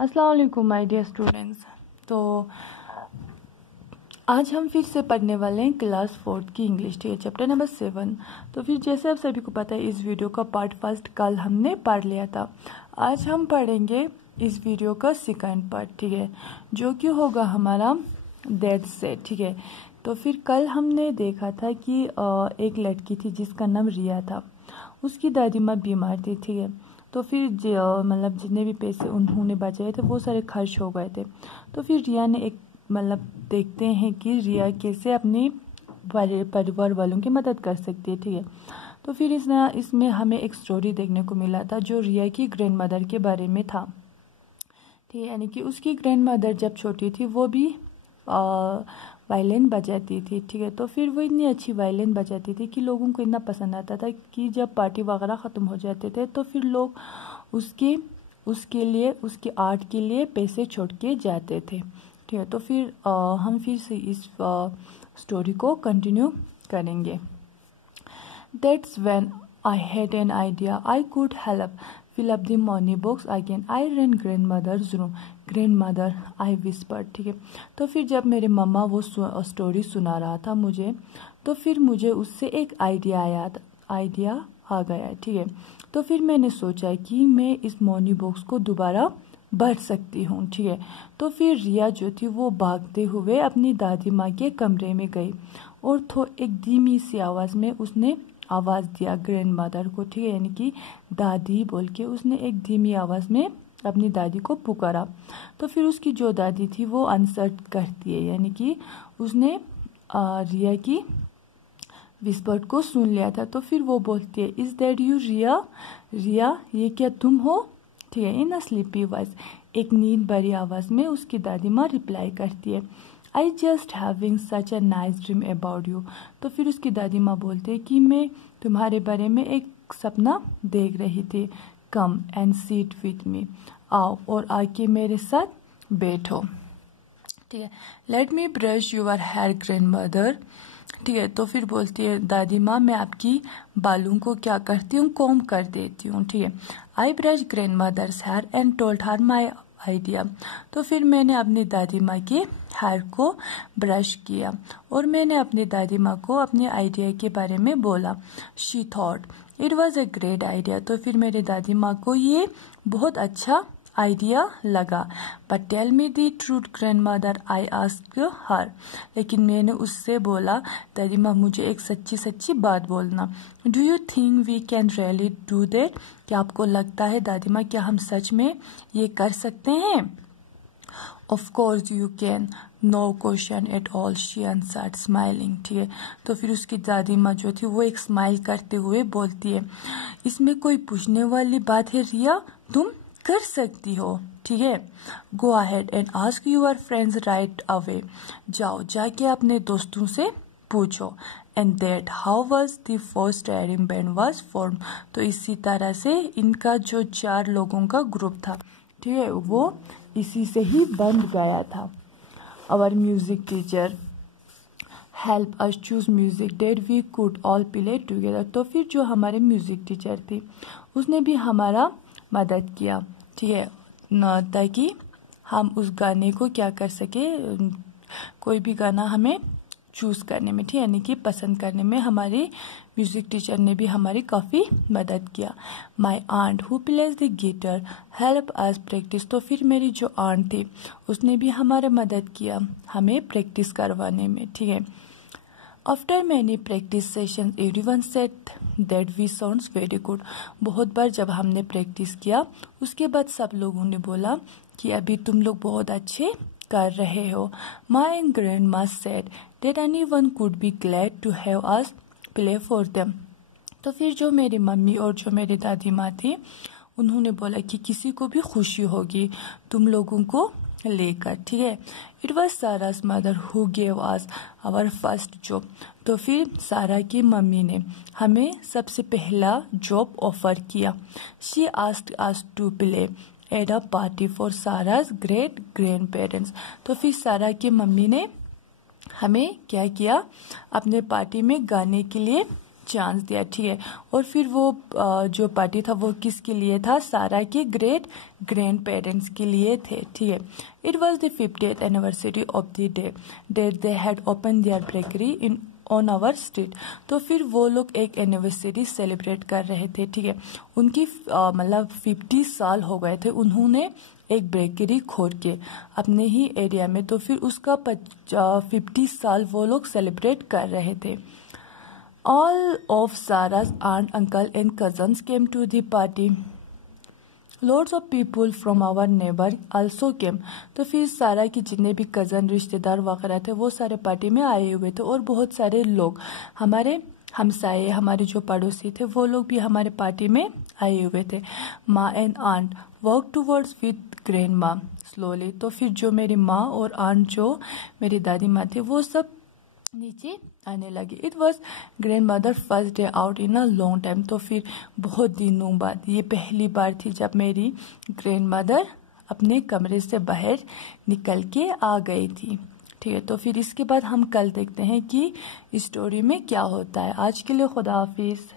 अस्सलाम वालेकुम my dear students. तो आज हम फिर से पढ़ने वाले हैं क्लास 4 की इंग्लिश, ठीक है, चैप्टर नंबर 7। तो फिर जैसे आप सभी को पता है इस वीडियो का पार्ट फर्स्ट कल हमने पढ़ लिया था। आज हम पढ़ेंगे इस वीडियो का सेकंड पार्ट, ठीक है, जो कि होगा हमारा दैट सेड, ठीक है। तो फिर कल हमने देखा था कि एक लड़की थी जिसका नाम रिया था, उसकी दादी माँ बीमार थी, ठीक है। तो फिर मतलब जितने भी पैसे उन्होंने बचाए थे वो सारे खर्च हो गए थे। तो फिर रिया ने एक देखते हैं कि रिया कैसे अपने परिवार वालों की मदद कर सकती है, ठीक है। तो फिर इसमें हमें एक स्टोरी देखने को मिला था जो रिया की ग्रैंड मदर के बारे में था, ठीक है। यानी कि उसकी ग्रैंड मदर जब छोटी थी वो भी वायलिन बजाती थी, ठीक है। तो फिर वो इतनी अच्छी वायलिन बजाती थी कि लोगों को इतना पसंद आता था कि जब पार्टी वगैरह ख़त्म हो जाते थे तो फिर लोग उसके लिए उसके आर्ट के लिए पैसे छोड़ के जाते थे, ठीक है। तो फिर हम फिर से इस स्टोरी को कंटिन्यू करेंगे। That's when I had an idea I could help fill up the money box again. I ran grandmother's room. Grandmother, I whispered, ठीक है। तो फिर जब मेरे मम्मा वो स्टोरी सुना रहा था मुझे, तो फिर मुझे उससे एक आइडिया आ गया, ठीक है। तो फिर मैंने सोचा कि मैं इस मनी बॉक्स को दोबारा भर सकती हूँ, ठीक है। तो फिर रिया जो थी वो भागते हुए अपनी दादी माँ के कमरे में गई और एक धीमी सी आवाज़ में उसने आवाज़ दिया ग्रैंड मदर को, ठीक है, यानी कि दादी बोल के उसने एक धीमी आवाज़ में अपनी दादी को पुकारा। तो फिर उसकी जो दादी थी वो आंसर करती है, यानी कि उसने रिया की विस्पर्ड को सुन लिया था। तो फिर वो बोलती है, इज़ दैट यू रिया? रिया, ये क्या तुम हो? ठीक है। इन अ स्लीपी वॉइस, एक नींद भरी आवाज़ में उसकी दादी माँ रिप्लाई करती है, I just having such a nice dream about you. तो फिर उसकी दादी माँ बोलते हैं कि मैं तुम्हारे बारे में एक सपना देख रही थी। Come and sit with me, आओ और आके मेरे साथ बैठो, ठीक है। Let me brush your hair grandmother, ठीक है। तो फिर बोलती है दादी माँ, मैं आपकी बालों को क्या करती हूँ, कॉम्ब कर देती हूँ, ठीक है। I brush grandmother's hair and told her my idea. तो फिर मैंने अपनी दादी माँ के हेयर को ब्रश किया और मैंने अपनी दादी माँ को अपने आइडिया के बारे में बोला। She thought it was a great idea. तो फिर मेरी दादी माँ को ये बहुत अच्छा आइडिया लगा। But tell me the truth grandmother, I asked her. लेकिन मैंने उससे बोला, दादी माँ मुझे एक सच्ची बात बोलना। Do you think we can really do that? क्या आपको लगता है दादी माँ क्या हम सच में ये कर सकते हैं? Of course you can, no question at all, she answered smiling, ठीक है। तो फिर उसकी दादी माँ जो थी वो एक स्माइल करते हुए बोलती है, इसमें कोई पूछने वाली बात है रिया, तुम कर सकती हो, ठीक है। Go ahead and ask your friends right away, जाओ जाके अपने दोस्तों से पूछो। And that how was the first airing band was form. तो इसी तरह से इनका जो 4 लोगों का ग्रुप था, ठीक है, वो इसी से ही बन गया था। Our music teacher help us choose music that we could all play together. तो फिर जो हमारे म्यूजिक टीचर थी उसने भी हमारा मदद किया, ठीक है, ताकि हम उस गाने को क्या कर सके, कोई भी गाना हमें चूज़ करने में, ठीक है, यानी कि पसंद करने में हमारे म्यूज़िक टीचर ने भी हमारी काफ़ी मदद किया। My aunt who plays the guitar help us practice. तो फिर मेरी जो आंट थी उसने भी हमारा मदद किया हमें प्रैक्टिस करवाने में, ठीक है। After many practice session everyone said that we sounds very good. बहुत बार जब हमने प्रैक्टिस किया उसके बाद सब लोगों ने बोला कि अभी तुम लोग बहुत अच्छे कर रहे हो। My grandma said that anyone could be glad to have us play for them. तो फिर जो मेरी मम्मी और जो मेरी दादी माँ थी उन्होंने बोला कि किसी को भी खुशी होगी तुम लोगों को लेकर, ठीक है। It was Sarah's mother who gave us our first job. तो फिर सारा की मम्मी ने हमें सबसे पहला जॉब ऑफर किया। She asked us to play at a party for Sarah's great grandparents. तो फिर सारा की मम्मी ने हमें क्या किया, अपने पार्टी में गाने के लिए चांस दिया, ठीक है। और फिर वो जो पार्टी था वो किसके लिए था, सारा के ग्रेट ग्रैंड पेरेंट्स के लिए थे, ठीक है। It was the 50th anniversary of the day that they had open their bakery in on our street. तो फिर वो लोग एक एनिवर्सरी सेलिब्रेट कर रहे थे, ठीक है। उनकी मतलब 50 साल हो गए थे उन्होंने एक बेकरी खोल के अपने ही एरिया में, तो फिर उसका 50 साल वो लोग सेलिब्रेट कर रहे थे। All of Sarah's aunt, uncle and cousins came to the party. Loads of people from our neighbor also came. तो फिर सारा की जितने भी कज़न रिश्तेदार वगैरह थे वो सारे पार्टी में आए हुए थे, और बहुत सारे लोग हमारे हमसाए, हमारे जो पड़ोसी थे वो लोग भी हमारे पार्टी में आए हुए थे। Ma and aunt walk towards with grandma slowly. तो फिर जो मेरी माँ और आंट जो मेरी दादी माँ थे वो सब नीचे आने लगी। It was grand mother first day out in a long time. तो फिर बहुत दिनों बाद ये पहली बार थी जब मेरी ग्रैंड मदर अपने कमरे से बाहर निकल के आ गई थी, ठीक है। तो फिर इसके बाद हम कल देखते हैं कि इस स्टोरी में क्या होता है। आज के लिए खुदा हाफिज।